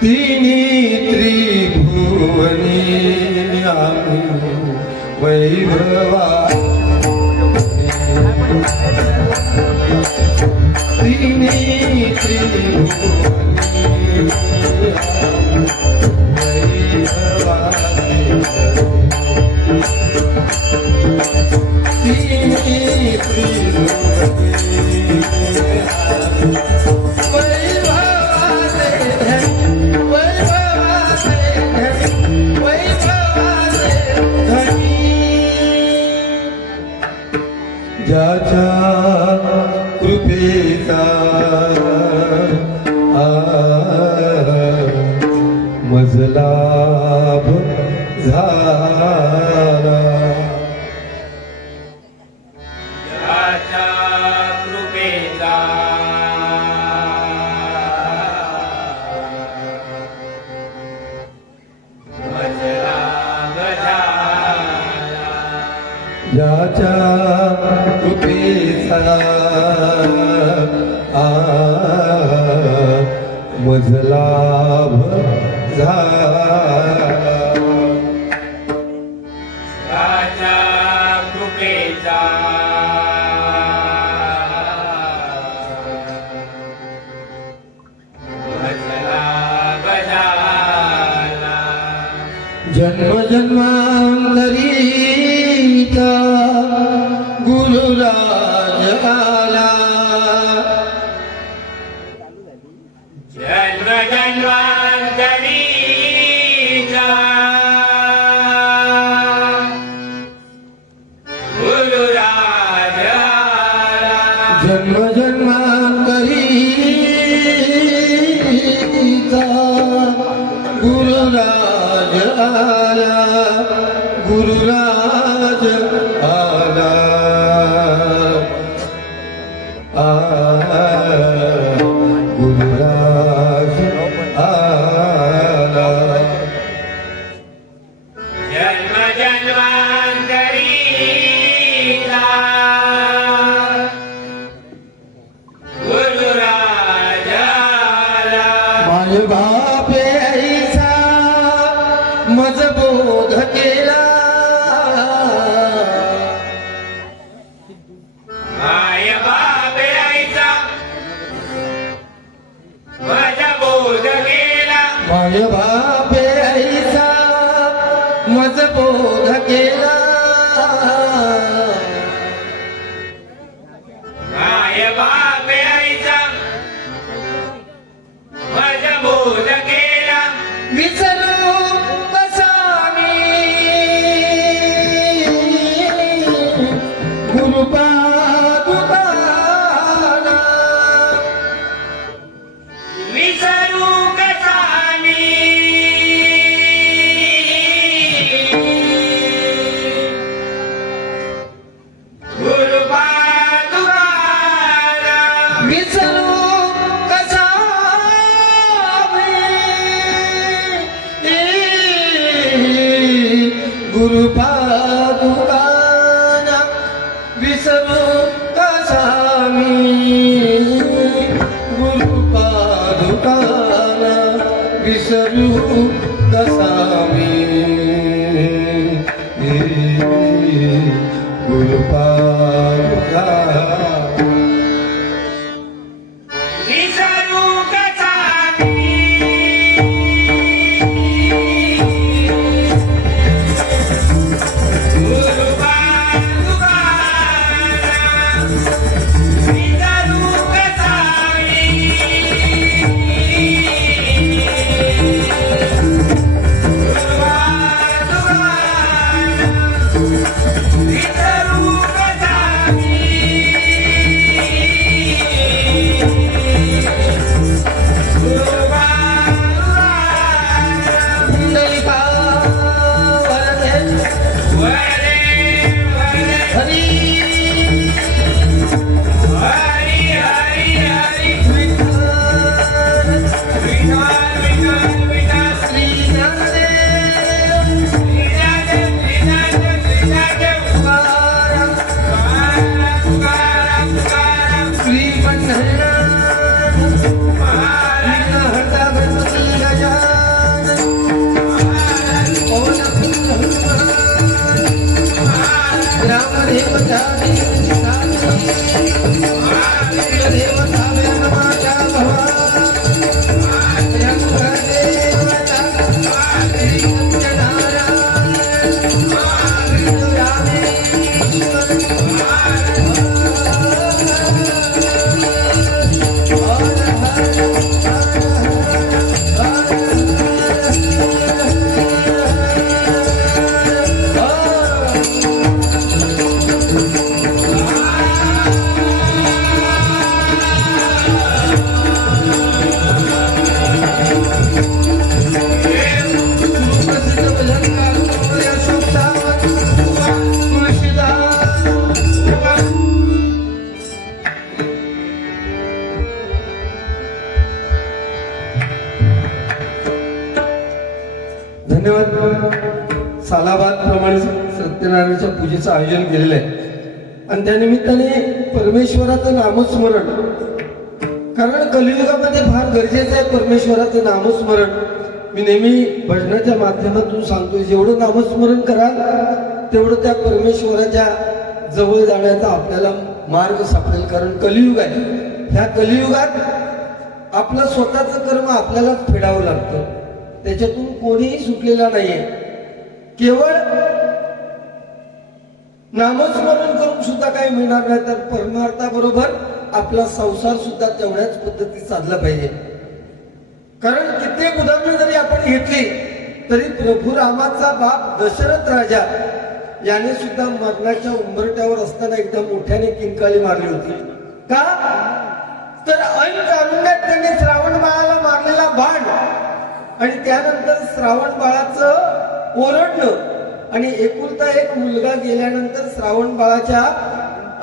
तिनी त्रिभुवनी वैभवा तिनी त्रिभुवनी वैभवा तिनी ज्याच्या कृपेचा मजलाभ झाला ज्याच्या कृपेचा मजलाभ झाला ज्याच्या कृपेचा मजलाभ झाला ज्याच्या कृपेचा मजलाभ झाला जन्म जन्मांतरीचा गुरुराज आला जन्म जन्मांतरीचा गुरुराज आला जन्म जन्मांतरीचा गुरुराज आला गुरुराज आला गुरुराज आला जन्म जन्मांतरीचा गुरुराज आला माय बापे ऐसा मज बोध केला माय बापे आईचा माझा बोध केला माय बापे ऐसा मज बोध केला माय बापे आईचा माझा बोध केला विसरू कसा मी गुरुपादुकाला विसरू कसा मी गुरुपादुकाला विसरू कसा गुरुपादुकाना विसरू कसा मी गुरुपादुकाना विसरू कसा मी गुरुपादुकाना विसरू कसा मी गुरुपादुकाला वरदेव वरदेव हरी हरी हरी हरी विठ्ठल विठ्ठल विठ्ठल विठ्ठल श्री ज्ञानदेव श्रीनाथ श्रीनाथ श्रीनाथ तुकाराम तुकाराम तुकाराम श्री पंढरीनाथ महाराज हरता गणपती गजानन पवन पुत्र हनुमान रामदेव चारी देव साव्या नमाच्या भवा रंगदेव श्री सत्यनारायण धन्यवाद. सालाबाद प्रमाणे सत्यनारायणाच्या पूजेचं आयोजन केलेलं आहे आणि त्यानिमित्ताने परमेश्वराचं नामस्मरण, कारण कलियुगामध्ये फार गरजेचं आहे परमेश्वराचं नामस्मरण. मी नेहमी भजनाच्या माध्यमातून सांगतोय, जेवढं नामस्मरण कराल तेवढं त्या परमेश्वराच्या जवळ जाण्याचा आपल्याला मार्ग सापडेल. कारण कलियुग आहे. ह्या कलियुगात आपलं स्वतःचं कर्म आपल्यालाच फेडावं लागतं. त्याच्यातून कोणीही सुटलेला नाहीये. केवळ नामस्मरण करून सुद्धा काही मिळणार नाही, तर परमार्थाबरोबर आपला संसार सुद्धा तेवढ्याच पद्धतीत साधला पाहिजे. कारण कित्येक उदाहरणं जरी आपण घेतली तरी प्रभू रामाचा बाप दशरथ राजा याने सुद्धा मरणाच्या उंबरट्यावर असताना एकदा मोठ्याने किंकाळी मारली होती. का तर ऐन तारुण्यात त्यांनी श्रावण बाळाला मारलेला बाण आणि त्यानंतर श्रावण बाळाचं ओरडणं आणि एकुलता एक मुलगा गेल्यानंतर श्रावण बाळाच्या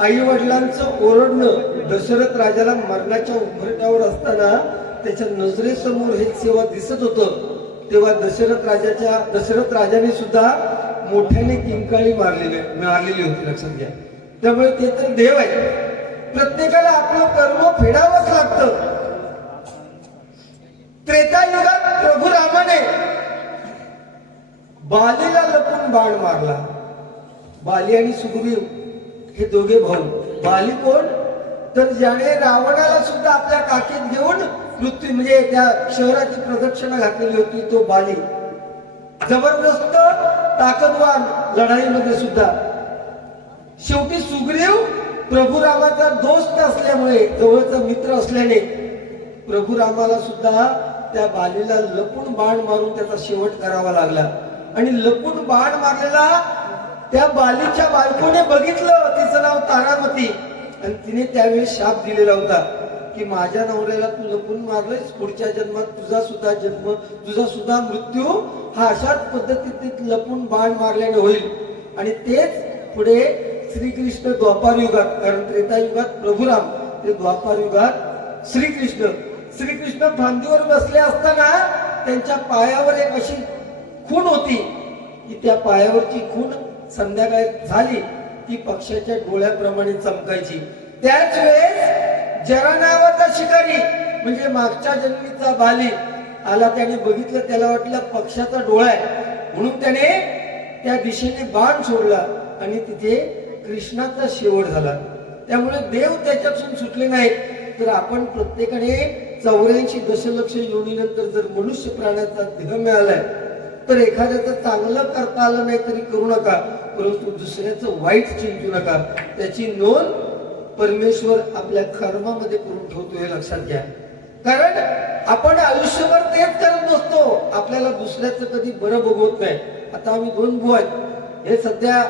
आई वडिलांचं ओरडणं दशरथ राजाला मरणाच्या उंबरट्यावर असताना त्याच्या नजरेसमोर हे सेवा दिसत होतं. तेव्हा दशरथ राजाने सुद्धा मोठ्याने किंकाळी मारलेली होती. लक्षात घ्या. त्यामुळे ते तर देव आहे. प्रत्येकाला आपलं कर्म फेडावंच लागतं. त्रेतायुगात प्रभू रामाने बालीला लपून बाण मारला. बाली आणि सुग्रीव हे दोघे भाऊ. बाली कोण? तर ज्याने रावणाला सुद्धा आपल्या काकीत घेऊन मृत्यू म्हणजे त्या शहराची प्रदक्षिणा घातलेली होती, तो बाली. जबरदस्त ताकदवान लढाईमध्ये सुद्धा. शेवटी सुग्रीव प्रभू रामाचा दोस्त असल्यामुळे, जवळचा मित्र असल्याने प्रभू रामाला सुद्धा त्या बालीला लपून बाण मारून त्याचा शेवट करावा लागला. आणि लपून बाण मारलेला त्या बालीच्या बायकोने बघितलं. तिचं नाव तारामती. आणि तिने त्यावेळी शाप दिलेला होता की माझ्या नवऱ्याला तू लपून मारलंयस, पुढच्या जन्मात तुझा सुद्धा जन्म, तुझा सुद्धा मृत्यू हा अशाच पद्धतीत लपून बाण मारल्याने होईल. आणि तेच पुढे श्रीकृष्ण द्वापार युगात, कारण त्रेतायुगात प्रभुराम, ते द्वापार युगात श्रीकृष्ण फांदीवर बसले असताना त्यांच्या पायावर एक अशी खूण होती की त्या पायावरची खूण संध्याकाळी झाली की पक्षाच्या डोळ्याप्रमाणे चमकायची. त्याच वेळेस जरा नावाचा शिकारी म्हणजे मागच्या जन्मीचा बाली आला. त्याने बघितलं, त्याला वाटलं पक्षाचा डोळा आहे म्हणून त्याने त्या दिशेने बाण सोडला आणि तिथे कृष्णाचा शेवट झाला. त्यामुळे देव त्याच्यातून सुटले नाहीत. तर आपण प्रत्येकाने 84 दशलक्ष योनीनंतर जर मनुष्य प्राण्याचा देह मिळालाय तर एखाद्याचं चांगलं करता आलं नाही तरी करू नका, परंतु दुसऱ्याचं वाईट चिंतू नका. त्याची नोंद परमेश्वर आपल्या कर्मामध्ये करून ठेवतो, हे लक्षात घ्या. कारण आपण आयुष्यभर तेच करत नसतो. आपल्याला दुसऱ्याचं कधी बरं बघवत नाही. आता आम्ही 2 बुवा आहेत, हे सध्या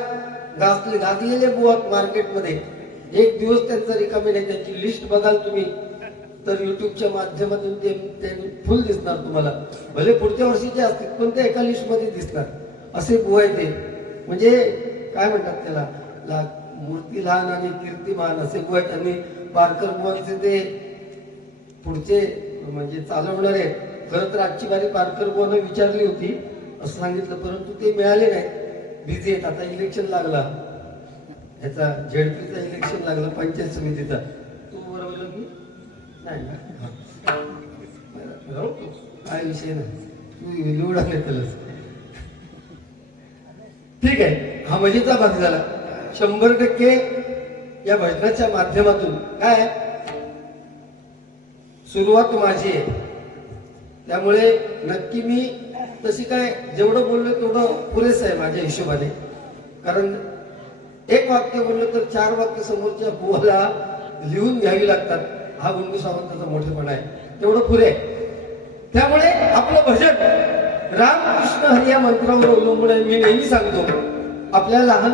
गाजलेले बुवा आहेत मार्केटमध्ये. एक दिवस त्यांचा रिकामे नाही. त्यांची लिस्ट बघाल तुम्ही तर युट्यूबच्या माध्यमातून ते फुल दिसणार तुम्हाला. भले पुढच्या वर्षीचे असतील पण ते एका लिस्ट मध्ये दिसणार. असे बुवा आहे ते. म्हणजे काय म्हणतात त्याला, मूर्ती लहान आणि कीर्तिमान असे गट. आणि पारकर बुवांचे ते पुढचे म्हणजे चालवणारे, खरं तर आजची बारी पारकर बुवांना विचारली होती असं सांगितलं, परंतु ते मिळाले नाही, बिझी आहेत. आता इलेक्शन लागला, ह्याचा झेडपीचा इलेक्शन लागला, पंचायत समितीचा. तू बरोबर की नाही ना, काय विषय नाही, तू निवडा नाही त्याला. ठीक आहे, हा मजेचा भाग झाला. 100% या भजनाच्या माध्यमातून काय सुरुवात माझी आहे, त्यामुळे नक्की मी तशी काय जेवढं बोललो तेवढं पुरेसं आहे माझ्या हिशोबाने. कारण एक वाक्य बोललं तर 4 वाक्य समोरच्या बुवाला लिहून घ्यावी लागतात. हा गुंडू सावंताचा मोठेपणा आहे, तेवढं पुरे आहे. त्यामुळे आपलं भजन रामकृष्ण हरी या मंत्रावर अवलंबून आहे. मी नेहमी सांगतो आपल्या लहान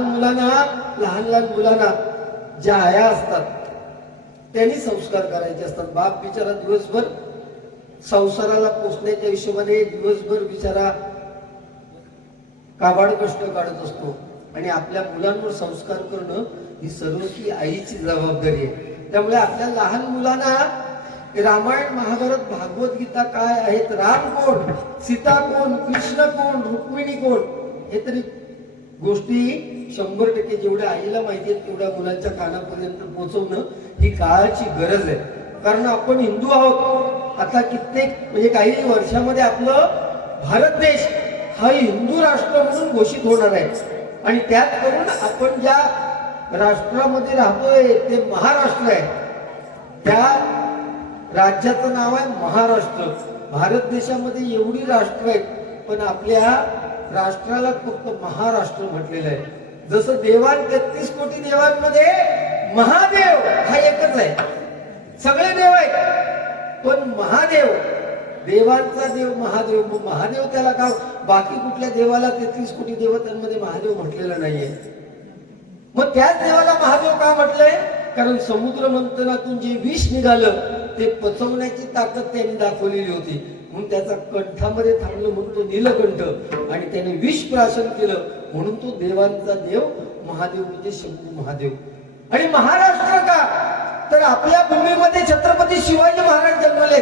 लहान मुलांना ज्या आया असतात त्यांनी संस्कार करायचे असतात. बाप बिचारा दिवसभर संसाराला पोचण्याच्या हिशोबाने दिवसभर बिचारा काबाड कष्ट काढत असतो, आणि आपल्या मुलांवर संस्कार करणं ही सर्व ती आईची जबाबदारी आहे. त्यामुळे आपल्या लहान मुलांना रामायण, महाभारत, भागवत गीता काय आहेत, राम कोण, सीता कोण, कृष्ण कोण, रुक्मिणी कोण, हे तरी गोष्टी 100% जेवढ्या आईला माहिती आहेत तेवढ्या मुलांच्या कानापर्यंत पोहोचवणं ही काळाची गरज आहे. कारण आपण हिंदू आहोत. आता कित्येक म्हणजे काही वर्षामध्ये आपलं भारत देश हा हिंदू राष्ट्र म्हणून घोषित होणार आहे, आणि त्यात करून आपण ज्या राष्ट्रामध्ये राहतोय ते महाराष्ट्र आहे. त्या राज्याचं नाव आहे महाराष्ट्र. भारत देशामध्ये एवढी राष्ट्र आहेत, पण आपल्या राष्ट्राला फक्त महाराष्ट्र म्हटलेलं आहे. जसं देवान 33 कोटी देवांमध्ये महादेव हा एकच आहे. सगळे देव आहेत, पण महादेव, देवांचा देव महादेव. मग महादेव त्याला का, बाकी कुठल्या देवाला 33 कोटी देवतांमध्ये महादेव म्हटलेलं नाहीये. मग त्याच देवाला महादेव का म्हटलंय? कारण समुद्र मंथनातून जे विष निघालं ते पचवण्याची ताकद त्यांनी दाखवलेली होती, म्हणून त्याचा कंठामध्ये थांबलं म्हणून तो नीलकंठ, आणि त्याने विष प्राशन केलं म्हणून तो देवांचा देव महादेव म्हणजे शंभू महादेव. आणि महाराष्ट्र का, तर आपल्या भूमीमध्ये छत्रपती शिवाजी महाराज जन्मले.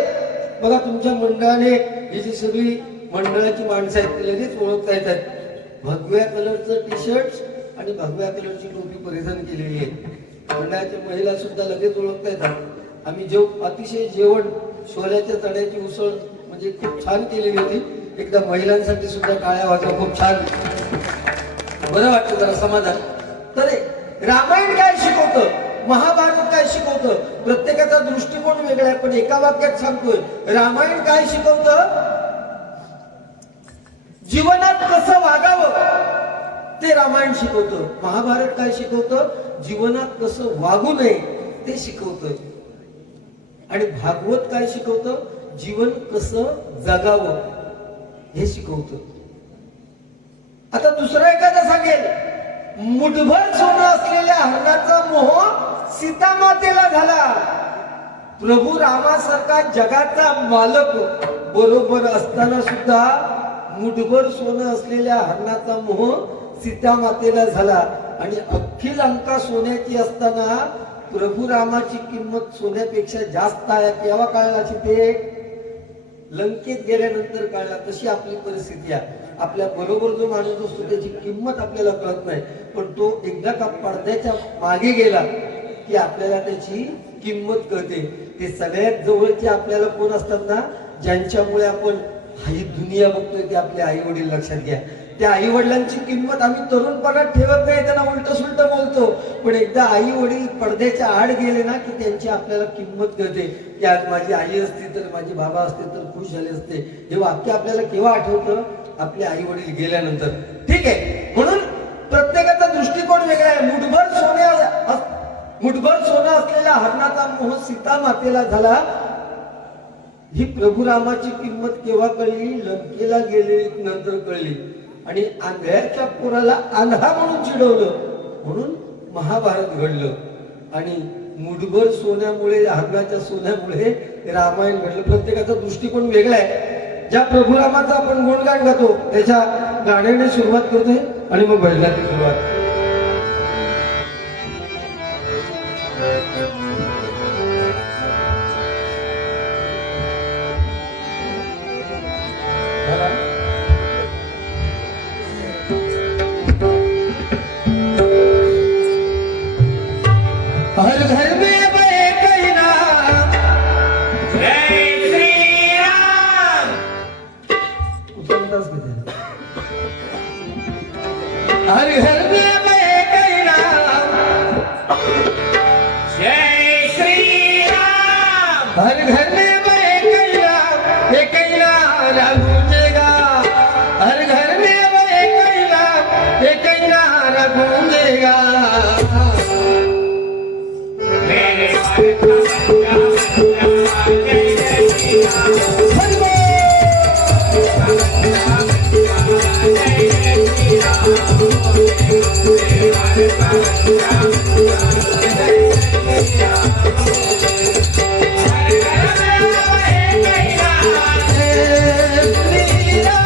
बघा तुमच्या मंडळाने ही जी सगळी मंडळाची माणसं आहेत ती लगेच ओळखता येतात. भगव्या कलरचं टी शर्ट आणि भगव्या कलरची टोपी परिधान केलेली आहे. मंडळाच्या महिला सुद्धा लगेच ओळखता येतात. आम्ही अतिशय जेवण छोल्याच्या चण्याची उसळ म्हणजे खूप छान केलेली होती. एकदा महिलांसाठी सुद्धा टाळ्या वाजवा, खूप छान, बरं वाटतं जरा समाधान. तर रामायण काय शिकवतं, महाभारत काय शिकवतं, प्रत्येकाचा दृष्टिकोन वेगळा आहे, पण एका वाक्यात सांगतोय रामायण काय शिकवतं, जीवनात कसं वागावं ते रामायण शिकवतं. महाभारत काय शिकवतं, जीवनात कसं वागू नये ते शिकवतं. आणि भागवत काय शिकवतं, जीवन कसं जगावं हे शिकवतं. आता दुसरा एखादा सांगेल, मुठभर सोनं असलेल्या हरणाचा मोह सीता मातेला झाला. प्रभू रामासारखा जगाचा मालक बरोबर असताना सुद्धा मुठभर सोनं असलेल्या हरणाचा मोह सीता मातेला झाला. आणि अख्खी लंका सोन्याची असताना प्रभू रामाची किंमत सोन्यापेक्षा जास्त आहे. केव्हा कळला ते? लंकेत गेल्यानंतर कळला. तशी आपली परिस्थिती आहे. आपल्या बरोबर जो माणूस असतो त्याची किंमत आपल्याला कळत नाही, पण तो एकदा का पडद्याच्या मागे गेला की आपल्याला त्याची किंमत कळते. ते सगळ्यात जवळचे आपल्याला कोण असतात ना, ज्यांच्यामुळे आपण ही दुनिया बघतोय, ते आपले आई वडील. लक्षात घ्या, त्या आई वडिलांची किंमत आम्ही तरुणपणात ठेवत नाही, त्यांना उलट सुलट बोलतो, पण एकदा आई वडील पडद्याच्या आड गेले ना की त्यांची आपल्याला किंमत कळते. की आज माझी आई असती तर, माझे बाबा असते तर खुश झाले असते. हे वाक्य आपल्याला केव्हा आठवतं? आपले आई वडील गेल्यानंतर. ठीक आहे, म्हणून प्रत्येकाचा दृष्टिकोन वेगळा आहे. मुठभर सोनं असलेल्या हरणाचा मोह सीता मातेला झाला. ही प्रभू रामाची किंमत केव्हा कळली? लंकेला गेले नंतर कळली. आणि आंधळ्याच्या पोराला आंधळा म्हणून चिडवलं म्हणून महाभारत घडलं. आणि मुठभर सोन्यामुळे, हरणाच्या सोन्यामुळे रामायण घडलं. प्रत्येकाचा दृष्टिकोन वेगळा आहे. ज्या प्रभू रामाचा आपण गुणगान गातो त्याच्या गाण्याने सुरुवात करतोय. आणि मग भजनाची सुरुवात. हर घर में एक ही नाम. जय श्री राम. उचलताच किती. हर घर में एक ही नाम. जय श्री राम. हर घर में एक ही नाम गूंजेगा. हर घर में एक ही नारा गूंजेगा. मेरे भारत का बच्चा जय जय श्री राम.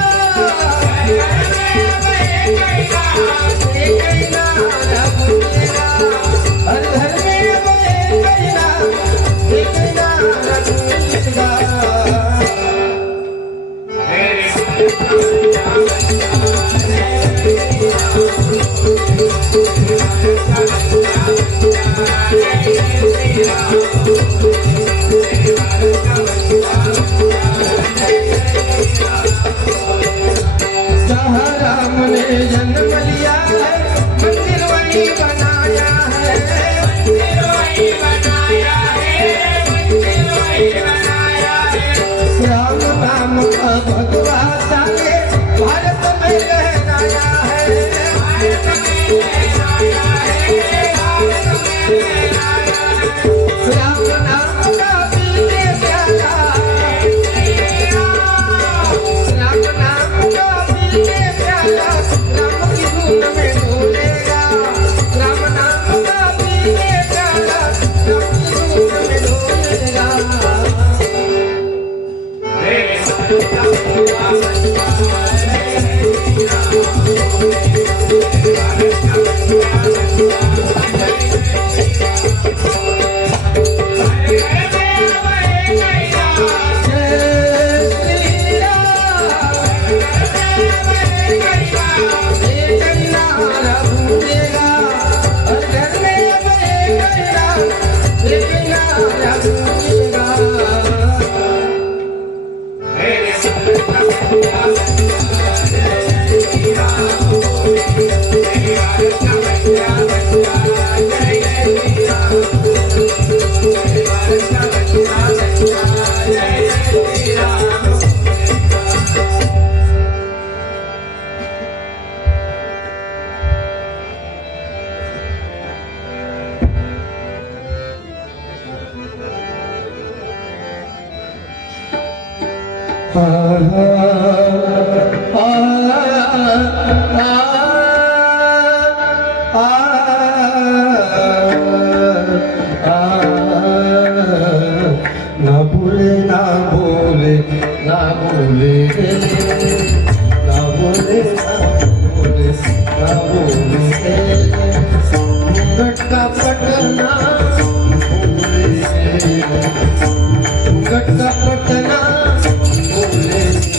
हर घर में एक ही नारा गूंजेगा. जहाँ राम ने जन्म लिया है मंदिर वही बनाया है. मंदिर वही बनाया है. मंदिर वही बनाया है. राम नाम का भगवा सारे भारत में लहराया है. भारत में लहराया है. भारत में लहराया है. राम नाम का दिल प्यारा. राम नाम का दिल प्यारा. राम की धुन में डोलेगा. राम नाम का दिल प्यारा. राम की धुन में डोलेगा. ना भूले ना भूले ना भूले ना भूले ना भूले ना भूले घट का पटना भूले घट का पटना भूले ना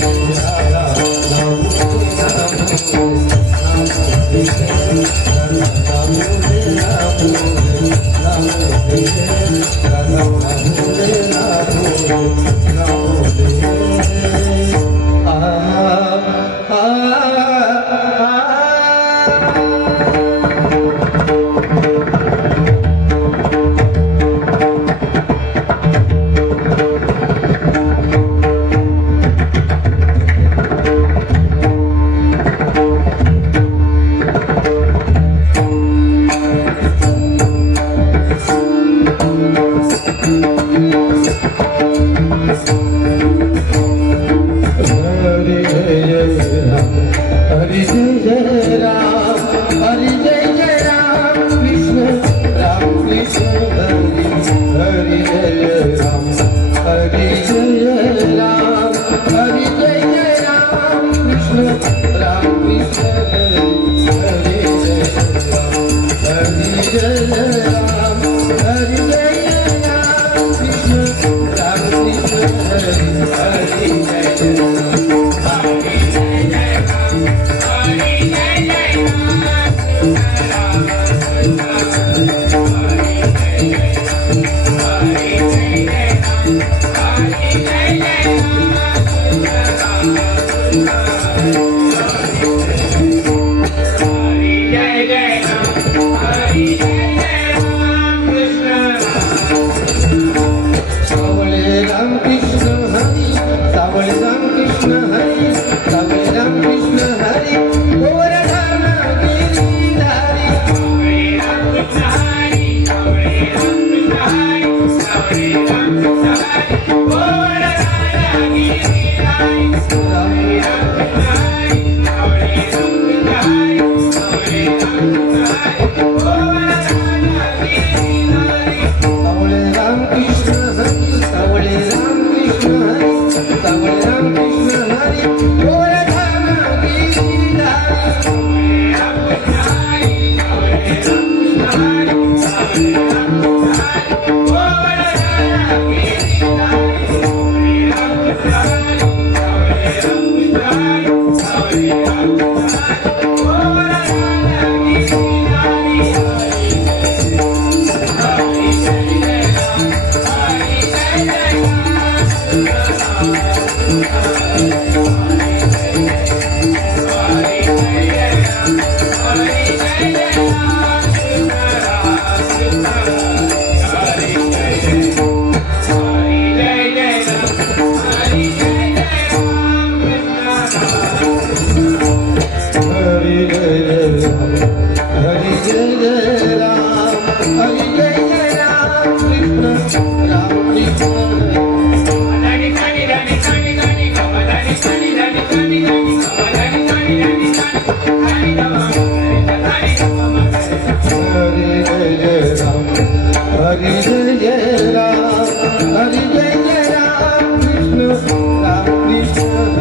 सावळे राम कृष्ण हरी सावळे राम कृष्ण हरी गोवर्धन गिरीधारी सावळे राम कृष्ण हरी सावळे राम कृष्ण हरी सावळे राम कृष्ण हरी गोवर्धन गिरीधारी सावळे राम कृष्ण हरी सावळे राम कृष्ण हरी सावळे राम कृष्ण हरी गोवर्धन गिरीधारी सावळे राम कृष्ण हरी सावळे राम कृष्ण हरी सावळे राम कृष्ण हरी गोवर्धन गिरीधारी सावळे राम कृष्ण हरी सावळे राम कृष्ण हरी सावळे राम कृष्ण हरी गोवर्धन गिरीधारी सावळे राम कृष्ण हरी सावळे राम कृष्ण हरी सावळे राम कृष्ण हरी गोवर्धन गिरीधारी हरी जय जय राम हरी जय जय राम हरी जय जय राम हरी जय जय राम हरी जय जय हरी जय जय राम हरी जय जय राम हरी जय जय राम हरी जय जय राम हरी जय जय राम कृष्ण राम कृष्ण धनी धनी धनी धनी धनी गम धनी धनी धनी धनी धनी गम धनी धनी धनी धनी धनी गम धनी हरी जय जय राम हरी जय जय राम हरी जय जय राम कृष्ण राम कृष्ण हरी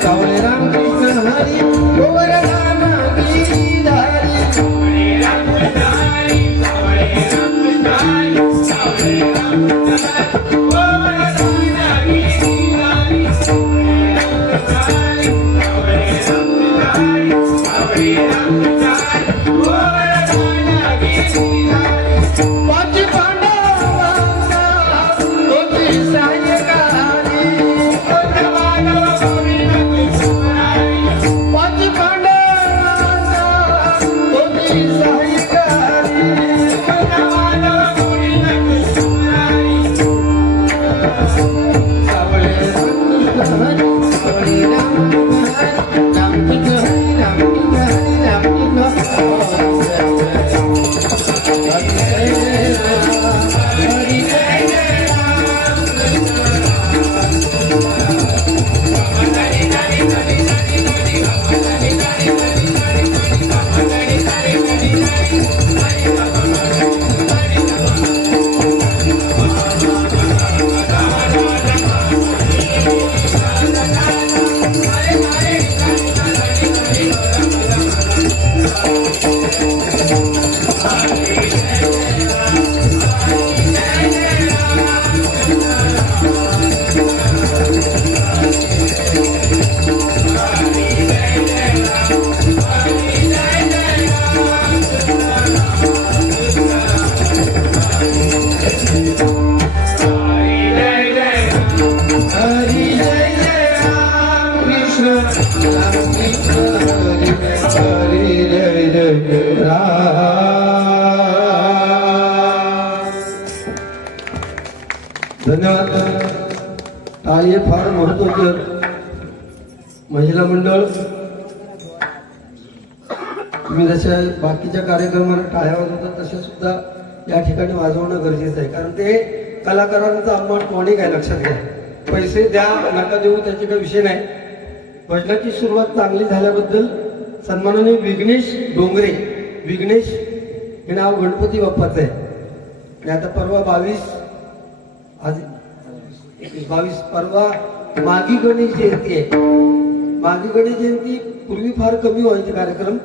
सावळे राम कृष्ण हरी सावळे राम कृष्ण हरी सावळे राम कृष्ण हरी गोवर्धन गिरीधारी पाच पांडवांना होती सायकाली पाच पांडवांना होती सायकाली सावळे राम कृष्ण हरी सावळे राम कृष्ण हरी राम कृष्ण हरी हरी जय जय राम हरी जय जय राम कृष्ण राम कृष्ण हरी जय जय राम धन्यवाद टाळी फार महत्वाची महिला मंडळ तुम्ही जशा बाकीच्या कार्यक्रमाला टाळ्या वाजवतात तशा सुद्धा या ठिकाणी वाजवणं गरजेचं आहे कारण ते कलाकारांचा अभिमान कोणी काय लक्षात घ्या पैसे द्या नका देऊ त्याचे काही विषय नाही भजनाची सुरुवात चांगली झाल्याबद्दल सन्माननीय विघ्नेश डोंगरे विघ्नेश हे नाव गणपती बाप्पाचं आहे आणि आता परवा 22 परवा माघी गणेश जयंती आहे माघी गणेश जयंती पूर्वी फार कमी व्हायचे कार्यक्रम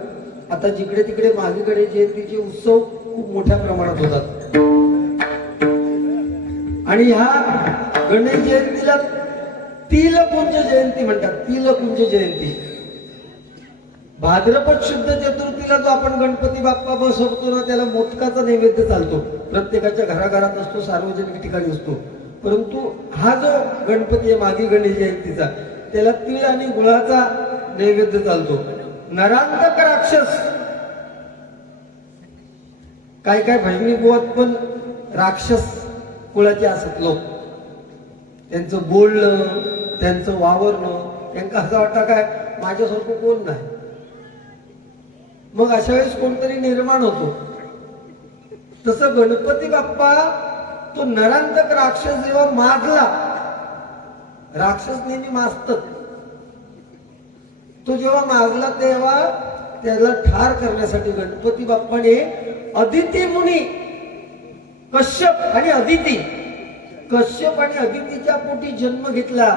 आता जिकडे तिकडे मागीकडे जयंतीचे उत्सव खूप मोठ्या प्रमाणात होतात आणि ह्या गणेश जयंतीला तिलपुंज जयंती म्हणतात. तिलपुंज जयंती भाद्रपद शुद्ध चतुर्थीला जो आपण गणपती बाप्पा बसवतो ना त्याला मोदकाचा नैवेद्य चालतो. प्रत्येकाच्या घराघरात असतो, सार्वजनिक ठिकाणी असतो. परंतु हा जो गणपती आहे मागी गणेश जयंतीचा त्याला तीळ आणि गुळाचा नैवेद्य चालतो. नरांतक राक्षस काय काय भजनी बुवात पण राक्षस कुळाचे असत लोक. त्यांचं बोलणं त्यांचं वावरणं त्यांना असं वाटतं काय माझ्यासारखं कोण नाही. मग अशा वेळेस कोणतरी निर्माण होतो. तसं गणपती बाप्पा तो नरांतक राक्षस जेव्हा माजला, राक्षस नेहमी माजतात, तो जेव्हा माजला तेव्हा त्याला ठार करण्यासाठी गणपती बाप्पाने अदिती मुनी कश्यप आणि अदिती कश्यप आणि अदितीच्या पोटी जन्म घेतला.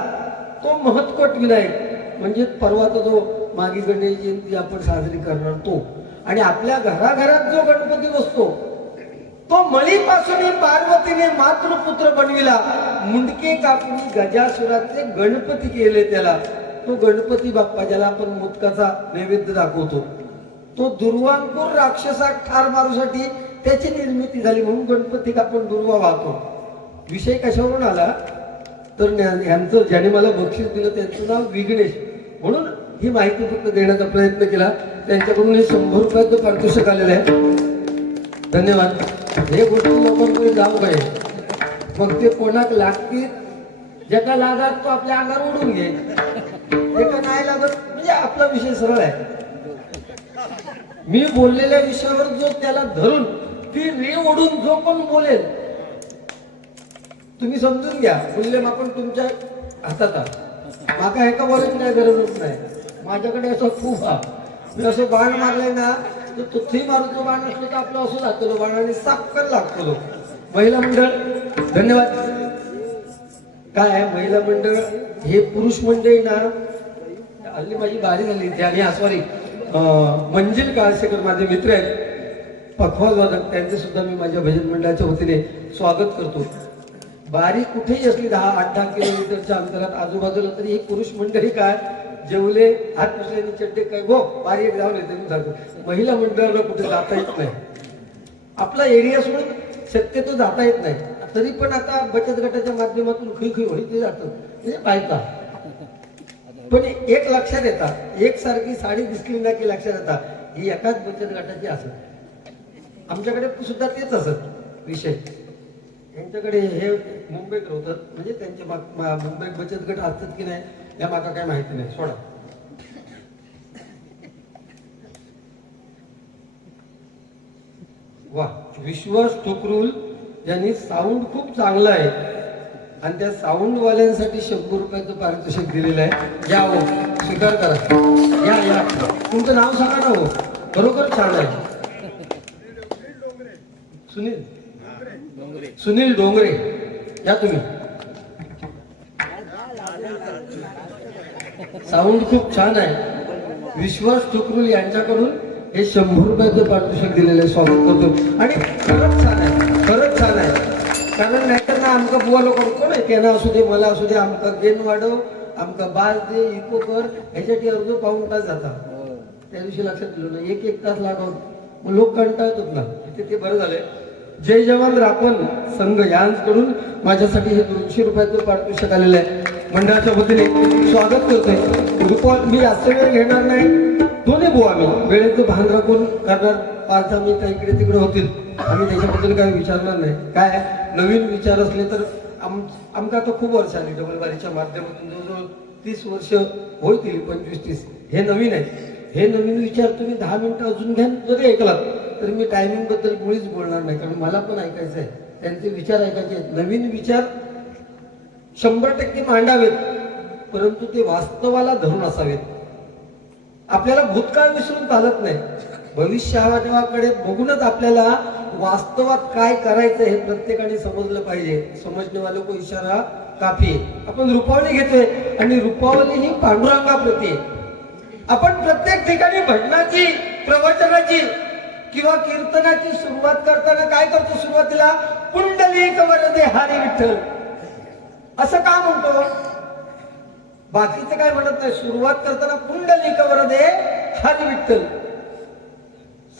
तो महत्कोट विनायक म्हणजे परवाचा जो मागी गणेश जयंती आपण साजरी करणार तो. आणि आपल्या घराघरात जो गणपती बसतो तो मळीपासून पार्वतीने मातृपुत्र बनविला. मुंडके कापणी गजासुराचे गणपती केले त्याला. तो गणपती बाप्पा ज्याला आपण मोदकाचा नैवेद्य दाखवतो तो दुर्वांकुर राक्षसात ठार मारूसाठी त्याची निर्मिती झाली म्हणून गणपती आपण दुर्वा वाहतो. विषय कशावरून आला तर ह्यांचं ज्याने मला बक्षीस दिलं त्यांचं नाव विघ्नेश म्हणून ही माहिती फक्त देण्याचा प्रयत्न केला. त्यांच्याकडून हे 100 रुपयाचं पारितोषिक आलेलं आहे. धन्यवाद. हे गोष्टी लोकांकडे जाऊ काय मग ते कोणाक लागतील ज्याला लागत तो आपल्या अंगावर उडून घे, एका नाही लागत म्हणजे आपला विषय सरळ आहे. मी बोललेल्या विषयावर जो त्याला धरून ती रे ओढून जो पण बोलेल तुम्ही समजून घ्या. मूल्यमापन तुमच्या हातात आहे. माका एका बोलायची काय गरजच नाही. माझ्याकडे असं खूप हा मी असं बाण मारलंय ना तर तुथी मारूचं बाण असलं तर आपलं असं लागतो बाणाने साफ कर लागतो. महिला मंडळ धन्यवाद. काय आहे महिला मंडळ हे पुरुष मंडळी ना हल्ली माझी बारी झाली इथे आणि सॉरी मंजिल काळसेकर माझे मित्र आहेत पखवाज वादक त्यांचे सुद्धा मी माझ्या भजन मंडळाच्या वतीने स्वागत करतो. बारी कुठेही असली 10-8 किलोमीटरच्या अंतरात आजूबाजूला तरी ही पुरुष मंडळी काय जेवले हात पुसल्याने चड्डे काय गो बारी एक जाऊन येते मी सांगतो. महिला मंडळाला कुठे जाता येत नाही. आपला एरिया सोडून शक्यतो जाता येत नाही. तरी पण आता बचत गटाच्या माध्यमातून खुई होळी जातं म्हणजे बायका. पण एक लक्षात येतात एक सारखी साडी दिसली ना की लक्षात येतात ही एकाच बचत गटाची असत. आमच्याकडे सुद्धा तेच असत विषय. यांच्याकडे हे मुंबईत होतात म्हणजे त्यांच्या मुंबईत बचत गट असतात की नाही या माका काय माहिती नाही सोडा. वा विश्वास ठोकरूल यांनी साऊंड खूप चांगला आहे आणि त्या साऊंड वाल्यांसाठी 100 रुपयाचं पारितोषिक दिलेलं आहे. या हो स्वीकार करा. या या तुमचं नाव सांगा ना हो. खरोखर छान आहे. सुनील डोंगरे या तुम्ही. साऊंड खूप छान आहे. विश्वास ठोकरूल यांच्याकडून हे 100 रुपयाचं पारितोषिक दिलेलं आहे. स्वागत करतो आणि खरंच छान आहे. खरंच छान आहे. कारण नाहीतर ना आमका बुवा लोक कोण आहे त्यांना असू दे मला असू दे आमका गेन वाढव आमका बाज दे इको कर ह्याच्यासाठी अर्ज पाऊण तास जाता. त्या दिवशी लक्षात दिलं ना 1-1 तास लागवून मग लोक कंटाळतात ना. ते बरं झालंय. जय जवान राखण संघ यांकडून माझ्यासाठी हे 200 रुपयाचं पारितोषिक आलेलं आहे. मंडळाच्या वतीने स्वागत करतोय. रुपवात मी जास्त वेळ घेणार नाही. दोन्ही बुवा आम्ही वेळेचं भान राखून करणार. 5-10 मिनिटं इकडे तिकडे होतील. आम्ही त्याच्याबद्दल काही विचारणार नाही. काय नवीन विचार असले तर आमका तर खूप वर्ष आली डबलबारीच्या माध्यमातून जवळजवळ 30 वर्ष होतील 25-30. हे नवीन आहे. हे नवीन विचार तुम्ही 10 मिनिटं अजून घ्या जरी ऐकलात तर मी टायमिंग बद्दल मुळीच बोलणार नाही. कारण मला पण ऐकायचं आहे त्यांचे विचार ऐकायचे आहेत. नवीन विचार 100% मांडावेत परंतु ते वास्तवाला धरून असावेत. आपल्याला भूतकाळ विसरून चालत नाही. भविष्याकडे बघूनच आपल्याला वास्तवात काय करायचं हे प्रत्येकाने समजलं पाहिजे. समजणे वाले को इशारा काफी आहे. आपण रूपावली घेतोय आणि रूपावली ही पांडुरंगाप्रती आहे. आपण प्रत्येक ठिकाणी भजनाची प्रवचनाची किंवा कीर्तनाची सुरुवात करताना काय करतो? सुरुवातीला पुंडलिक वरदे हरी विठ्ठल असं का म्हणतो? बाकीचं काय म्हणत नाही. सुरुवात करताना पुंडलिक वरदे हरी विठ्ठल.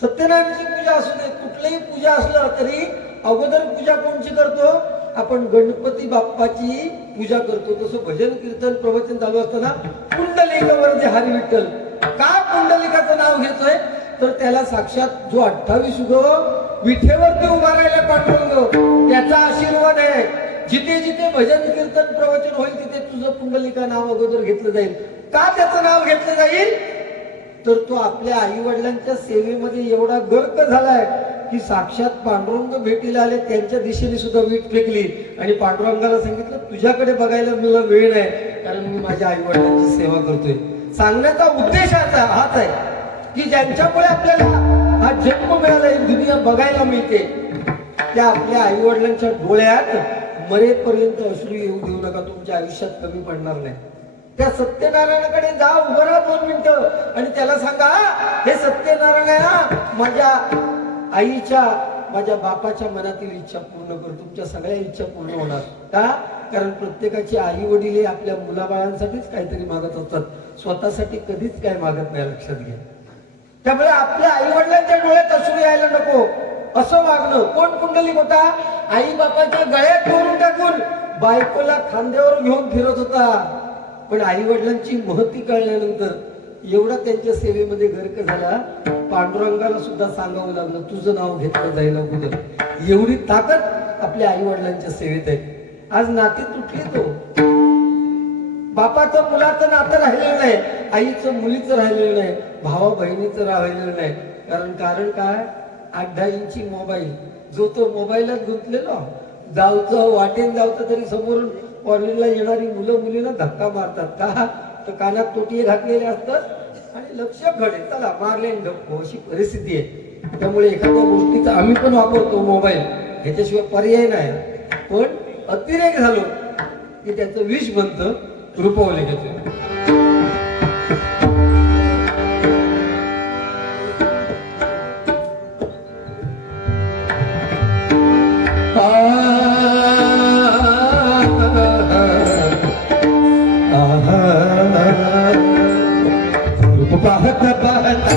सत्यनारायणची पूजा असू दे, कुठलीही पूजा असलं तरी अगोदर पूजा कोणची करतो? आपण गणपती बाप्पाची पूजा करतो. तसं भजन कीर्तन प्रवचन चालू असताना पुंडलिक वरदे हरी विठ्ठल. का पुंडलिकाचं नाव घेतोय? तर त्याला साक्षात जो 28 विठेवरती उभा राहिला पांडुरंग, त्याचा आशीर्वाद आहे. जिथे जिथे भजन कीर्तन प्रवचन होईल तिथे तुझं पुंडलिका नाव अगोदर घेतलं जाईल. का त्याचं नाव घेतलं जाईल? तर तो आपल्या आई वडिलांच्या सेवेमध्ये एवढा गर्क झालाय की साक्षात पांडुरंग भेटीला आले, त्यांच्या दिशेने सुद्धा वीट फेकली आणि पांडुरंगाला सांगितलं तुझ्याकडे बघायला मला वेळ नाही, कारण मी माझ्या आई वडिलांची सेवा करतोय. सांगण्याचा उद्देश हाच आहे की ज्यांच्यामुळे आपल्याला हा जन्म मिळाला, ही दुनिया बघायला मिळते, त्या आपल्या आई वडिलांच्या डोळ्यात मरेपर्यंत अश्रू येऊ देऊ नका. तुमच्या आयुष्यात कमी पडणार नाही. त्या सत्यनारायणाकडे जा, उभं राहा 2 मिनिटं आणि त्याला सांगा, हे सत्यनारायण आहे हा, माझ्या आईच्या माझ्या बापाच्या मनातील इच्छा पूर्ण कर. तुमच्या सगळ्या इच्छा पूर्ण होणार. का? कारण प्रत्येकाची आई वडील हे आपल्या मुलाबाळांसाठीच काहीतरी मागत असतात, स्वतःसाठी कधीच काय मागत नाही, लक्षात घ्या. त्यामुळे आपल्या आई वडिलांच्या डोळ्यात अश्रू यायला नको असं वागणं. कोण पुंडलिक होता? आई बापाच्या गळ्यात धरून टाकून बायकोला खांद्यावर घेऊन फिरत होता. पण आई वडिलांची महती कळल्यानंतर एवढा त्यांच्या सेवेमध्ये गर्क झाला, पांडुरंगाला सुद्धा सांगावं लागलं तुझं नाव घेतलं जाईल अगोदर. एवढी ताकद आपल्या आई वडिलांच्या सेवेत आहे. आज नाती तुटली तो. बापाचं मुलाचं नातं राहिलेलं नाही, आईचं मुलीचं राहिलेलं नाही, भावा बहिणीचं राहिलेलं नाही. कारण काय? 8-10 इंची मोबाईल. जो तो मोबाईलात गुंतलेलो, जाऊचं वाटेन जाऊचं तरी समोरून कॉलेजला येणारी मुलं मुलीला धक्का मारतात. का? तर कानात तोटी घातलेले असतात आणि लक्ष घडे चला मारले ढप्पो, अशी परिस्थिती आहे. त्यामुळे एखाद्या गोष्टीचा आम्ही पण वापरतो मोबाईल, ह्याच्याशिवाय पर्याय नाही. पण अतिरेक झालो की त्याचं विष बनतं, रूपवले घेतोय. पाहता पाहता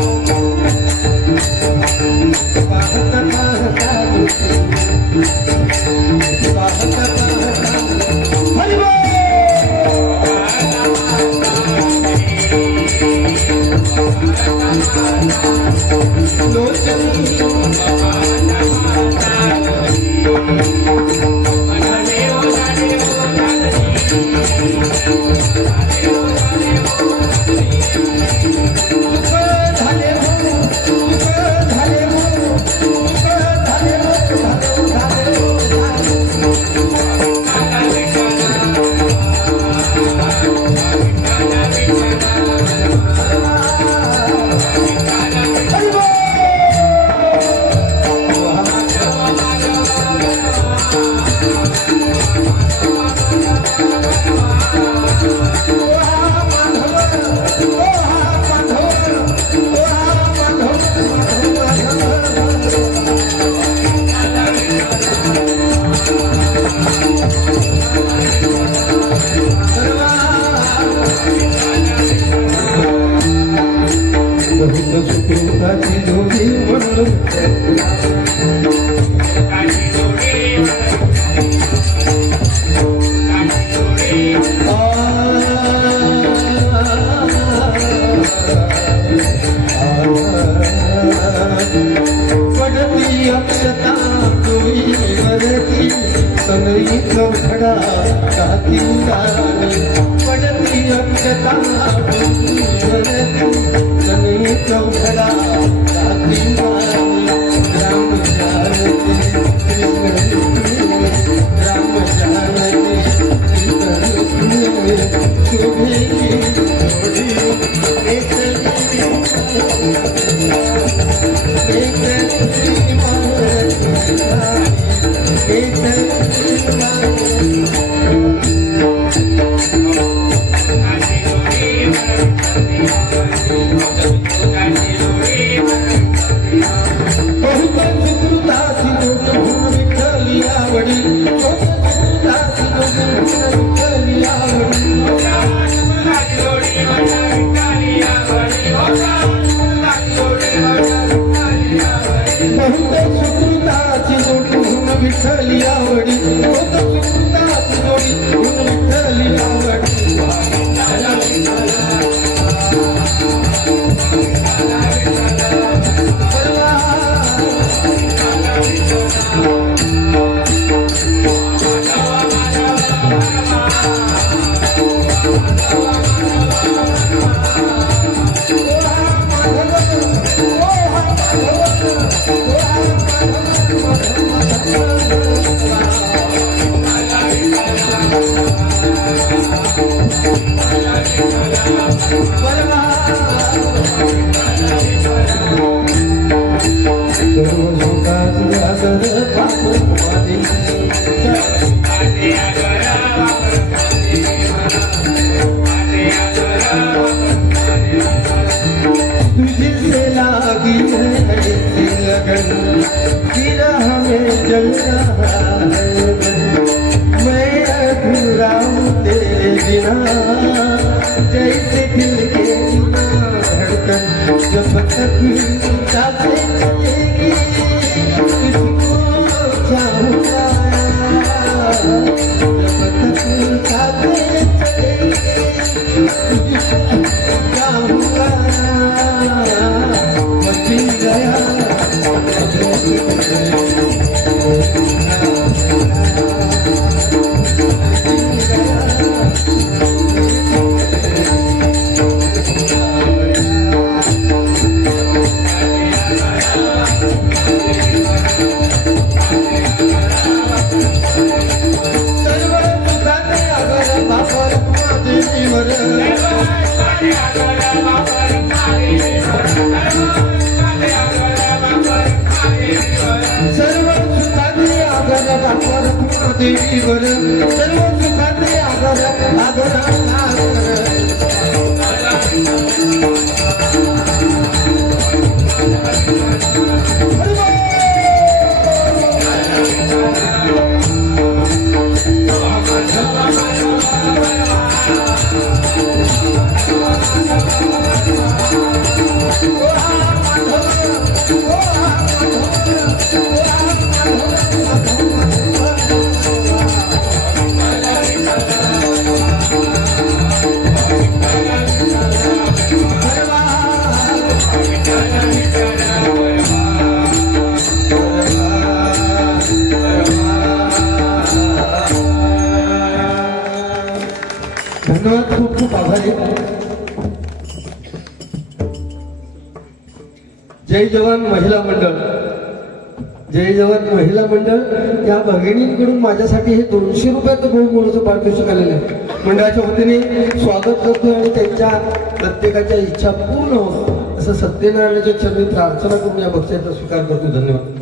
Thank you. विठ्ठली नाव तुझसे लागी है ऐसी लगन फिर हमें जल रहा है मैं अधूरा हूँ तेरे बिना जैसे दिल के बिना धड़कन जब तक जाते चलेगी तुझको चाहूँगा जब तक जाते चलेगी चाहूँगा बची गया सर्व सुखाने अगर बापर देवीवर सर्व सुखाने अगर बापर देवीवर सर्व सुखाने अगर धन्यवाद. खूप खूप आभारी. जय जवान महिला मंडळ, जय जवान महिला मंडळ या भगिनींकडून माझ्यासाठी हे 200 रुपयाचं बहुमूल्याचं पारितोषिक आलेलं आहे. मंडळाच्या वतीने स्वागत करतो आणि त्यांच्या प्रत्येकाच्या इच्छा पूर्ण हो असं सत्यनारायणाच्या चरणी प्रार्थना करून या बक्षिसाचा स्वीकार करतो. धन्यवाद.